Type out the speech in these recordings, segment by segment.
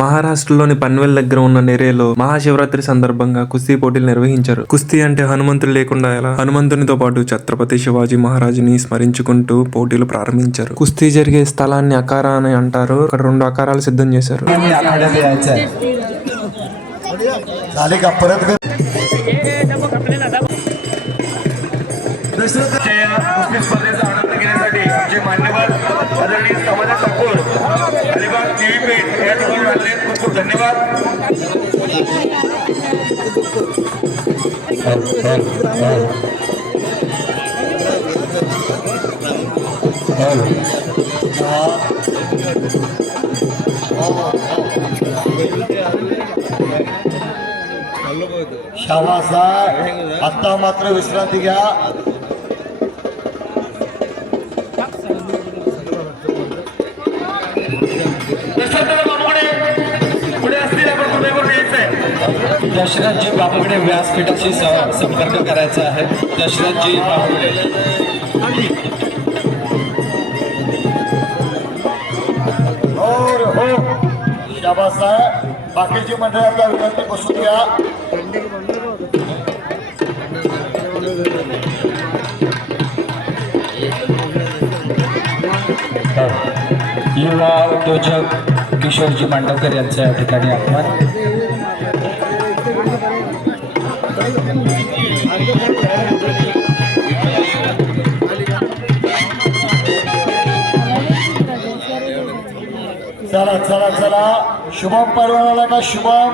మహారాష్ట్రలోని పన్వేల్ దగ్గర ఉన్న నెరేలో మహాశివరాత్రి సందర్భంగా కుస్తీ పోటీలు నిర్వహించారు. కుస్తీ అంటే హనుమంతుడు లేకుండా ఎలా? హనుమంతునితో పాటు ఛత్రపతి శివాజీ మహారాజుని స్మరించుకుంటూ పోటీలు ప్రారంభించారు. కుస్తీ జరిగే స్థలాన్ని అఖారా అని అంటారు. అక్కడ 2 అఖారాలు సిద్ధం చేశారు. धन्यवाद. शाबासा. आता मात्र विश्रांती घ्या. दशरथजी बाबुगडे व्यासपीठाशी संपर्क करायचा आहे. दशरथजी बाबुगडे. हो शाबास आहे. बाकीची मंडळाला विनंती बसून घ्या. युवा उद्योजक किशोरजी मांडवकर यांच्या या ठिकाणी आगमन. चला चला चला. शुभम परवानाला का शुभम?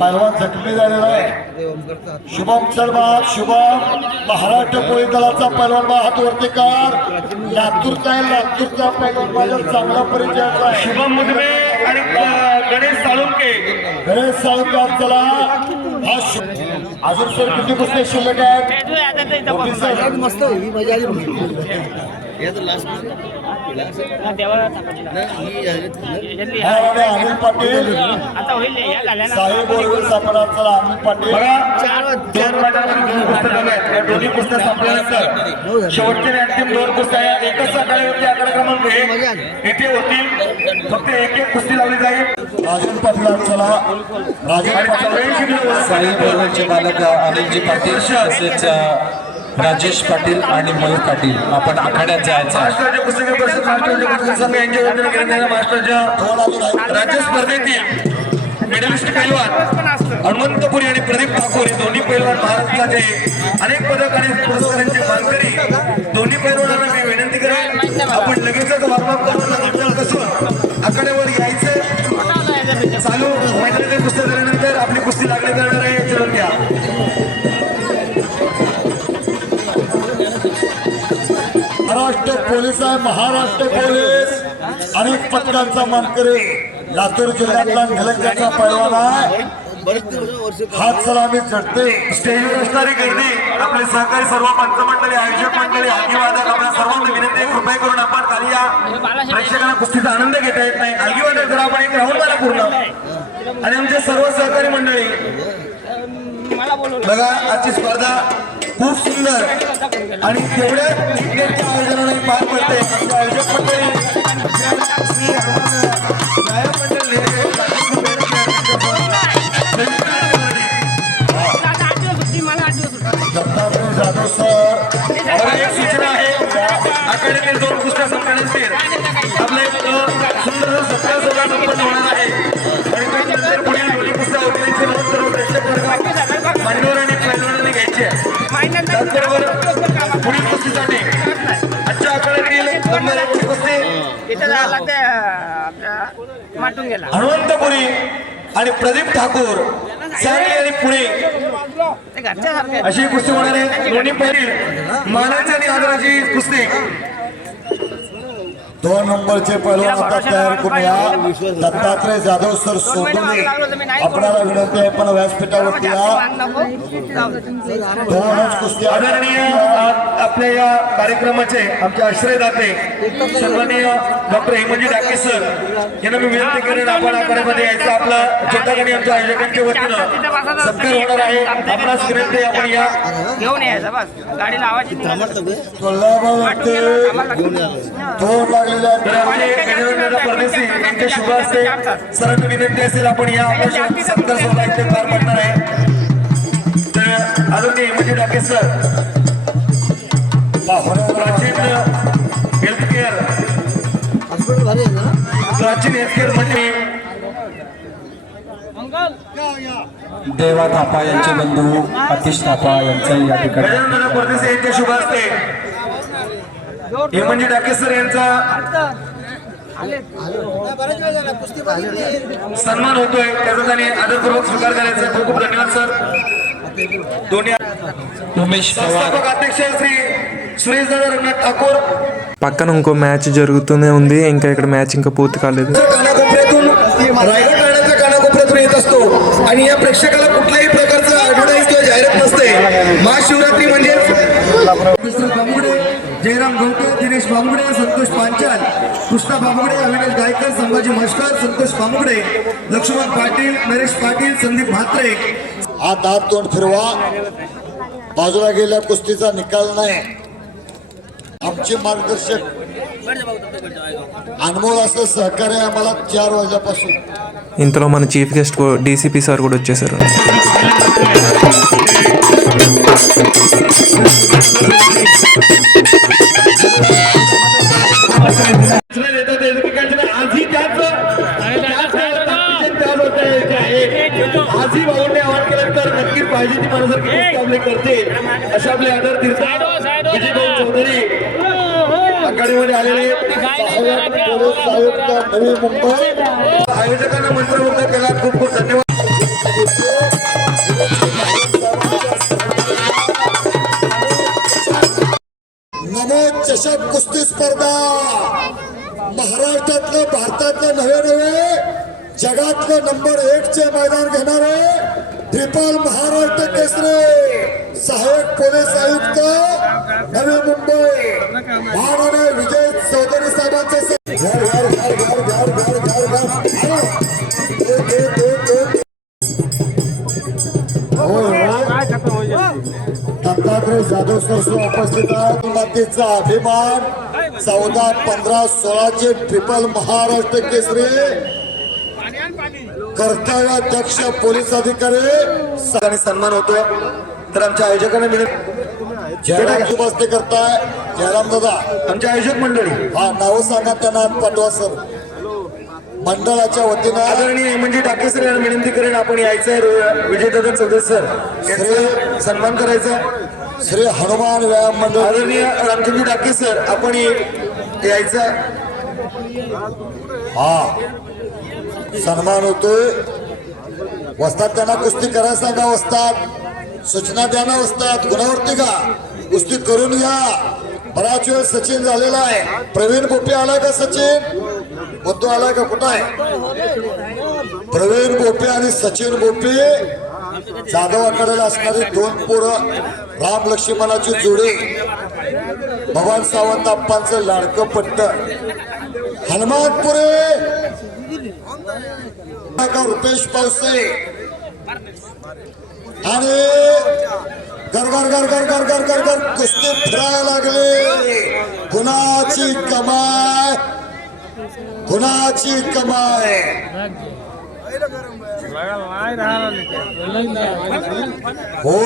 पहलवान जखमी झालेला आहे. शुभम चढबा. शुभम महाराष्ट्र पोलीस दलाचा पहलवान बा. हात वरती कर. लातूरचा आहे. लातूरचा पहलवान माझा चांगला परिचयाचा आहे. शुभम मुदमे आणि गणेश साळुंके. गणेश साळुंके चला. हा अजून सर किती कुस्ती शिल्लक आहेत? मस्त मजा आली. अनिल पाटील साहेब बरोबर सापडा. चला अनिल पाटील. दोन्ही कुस्त्या संपल्यानंतर शेवटचे अंतिम 2 कुस्त्या एकच आखाड्यावरती आखाडा क्रमांक येथे होतील. फक्त एक कुस्ती लावली जाईल. राजन पाटील चला. राजन पाटील साई बरोबरचे मालक अनिलजी पाटील तसेच राजेश पाटील आणि मयूर पाटील आपण आखाड्यात जायचं. महाराष्ट्राच्या कुस्ती परिषद महाराष्ट्राच्या कुस्ती संघ यांच्या वतीने घेण्यात महाराष्ट्राच्या राज्य स्पर्धेतील मेडलिस्ट पैलवान हनुमंतपुरी आणि प्रदीप ठाकूर हे दोन्ही पैलवान महाराष्ट्राचे अनेक पदक आणि पुरस्कारांचे मानकरी. दोन्ही पैलवानांना मी विनंती करेन आपण लगेचच वॉर्मअप करून मंडळ कसून आखाड्यावर यायचं. चालू मैदानातील कुस्ती झाल्यानंतर आपली कुस्ती लागली करणार आहे. चलून घ्या. महाराष्ट्र पोलीस आहे. महाराष्ट्र पोलीस अनेक पदकांचा मानकरी. लातूर जिल्ह्यातला निलंग्याचा पैलवान आहे. हात सलामी चढते. स्टेजवर असणारी गर्दी आपले सहकारी सर्व पंचमंडळी आयोजक मंडळी हलगी वादक आपल्या सर्वांना विनंती कृपया करून आपण खाली या. प्रेक्षकांना कुस्तीचा आनंद घेता येत नाही. हलगी वादक जर आपण एक राहून मारा पूर्ण. आणि आमचे सर्व सहकारी मंडळी बघा आजची स्पर्धा खूप सुंदर आणि तेवढ्या आयोजनाने पार पडते. आमचे आयोजक मंडळी गायक मंडळ दत्तात्रय जाधव सर. एक सूचना आहे. आखाड्यातील 2 कुस्त्या संपल्यानंतर आपला एक सुंदर सत्कार सोहळा संपन्न होणार आहे. आणि त्यानंतर पुढील दोन्ही कुस्त्या होतील. सर्व प्रेक्षक वर्ग मान्यवर आणि पैलवानांनी घ्यायचे. त्याचबरोबर पुढील कुस्तीसाठी आजच्या आखाड्यातील कुस्ती हनुमंतपुरी आणि प्रदीप ठाकूर सांगली आणि पुणे अशी कुस्ती होणार आहे. दोन्ही पैकी मानाची आणि आदराची कुस्ती. 2 नंबरचे पैलवान आता तयार करूया. दत्तात्रय जाधव सर सोडून आपल्याला विनंती आहे पण व्यासपीठावरती या. 2 कुस्ती आदरणीय आपल्या या कार्यक्रमाचे आमचे आश्रयदाते सन्माननीय डॉक्टर हेमंतजी डाके सर यांना मी विनंती करेन आपण आखाड्यामध्ये यायचं. आपला छोटाखानी आमच्या आयोजकांच्या वतीनं सत्कार होणार आहे. आपणास विनंती आपण या घेऊन यायचं बस गाडीला आवाज तोड लागलेल्या तर आपले गजानन परदेशी यांच्या शुभ असते सरांची विनंती असेल आपण या आपल्या सत्कार सोहळा इथे पार पडणार आहे. तर आदरणीय हेमंतजी डाके सर प्राचीन हेल्थकेअर मध्ये देवा थापा यांचे बंधू अतिश थापा यांचं या ठिकाणी गजानन परदेशी यांच्या शुभ असते हेमंतजी डाके सर यांचा सन्मान होतोय त्याचा त्यांनी आदरपूर्वक स्वीकार करायचा. खूप खूप धन्यवाद सर. दोन्ही उमेश पवार संस्थापक अध्यक्ष श्री सुरेश दादा रंगनाथ ठाकूर పక్కన ఇంకో మ్యాచ్ జరుగుతూనే ఉంది. ఇంకా ఇక్కడ మ్యాచ్ ఇంకా పూర్తి కాలేదు. कानाकोपऱ्यातून रायगड राहण्याच्या कानाकोपऱ्यातून येत असतो आणि या प्रेक्षकाला कुठल्याही प्रकारचं ऍडव्हर्टाईज किंवा जाहिरात नसते. महाशिवरात्री म्हणजेच बांबुडे, जयराम गवटे, दिनेश बांबुडे, संतोष पांचाल, कृष्णा बांबुडे, अविनाश गायकर, संभाजी म्हस्कर, संतोष बांबुडे, लक्ष्मण पाटील, नरेश पाटील, संदीप म्हात्रे. हात हात तोंड फिरवा. बाजूला गेल्या कुस्तीचा निकाल नाही. आमचे मार्गदर्शक अनमोल असं सहकार्य आम्हाला 4 वाजल्यापासून. ఇంతలో మన చీఫ్ గెస్ట్ డీసీపీ సార్ కూడా వచ్చేసారు. आजही आजही भाऊंनी आवाज केल्यानंतर नक्कीच पाहिजे ती माणसं आपले करते असे आपले आदर तीर्थ विजय भाऊ चौधरी आघाडीमध्ये आलेले पोलीस आयुक्त नवी मुंबई आयोजकांना मंत्रमुग्ध केला. खूप खूप धन्यवाद. नमो चषक कुस्ती स्पर्धा महाराष्ट्रातलं भारतातलं नवे जगातलं नंबर 1चे मैदान घेणारे ट्रिपल महाराष्ट्र केसरी सहाय्यक पोलीस आयुक्त नवी मुंबई माननीय विजय चौधरी साहेबांचे दत्तात्रय जाधव सर उपस्थित आहेत. मातीचा अभिमान 14, 15, 16चे ट्रिपल महाराष्ट्र केसरी कर्तव्याध्यक्ष पोलीस अधिकारी आणि सन्मान होतो. तर आमच्या आयोजकांना जयराम शुभास्ते करताय. जयराम दादा आमच्या आयोजक मंडळी हा नाव सांगा त्यांना पाठवा सर. मंडळाच्या वतीनं आदरणीय हेमंतजी डाके सर यांना विनंती करेन आपण यायचंय. विजयदादा चौधरी सर यांचा सन्मान करायचा. श्री हनुमान व्यायाम मंडळ आदरणीय रामचंद्र डाके सर आपण यायचं. हा सन्मान होतोय. वस्ताद त्यांना कुस्ती करायला सांगा. वस्ताद सूचना द्या ना. वस्ताद गुणावरती का कुस्ती करून घ्या. बराच वेळ सचिन झालेला आहे. प्रवीण बोपे आलाय का? सचिन बुद्धू आलाय का? कुठं आहे प्रवीण बोपे आणि सचिन बोपे? जाधव आखाड्याला असणारी 2 पोरं राम लक्ष्मणाची जोडी. भगवान सावंत आप्पांचं लाडकं पट्ट हनुमानपुरे रुपेश पावसे आणि घर घर घर घर घर घर घर घर कुस्ती फिरायला लागले. गुणाची कमाई, गुणाची कमाई. हो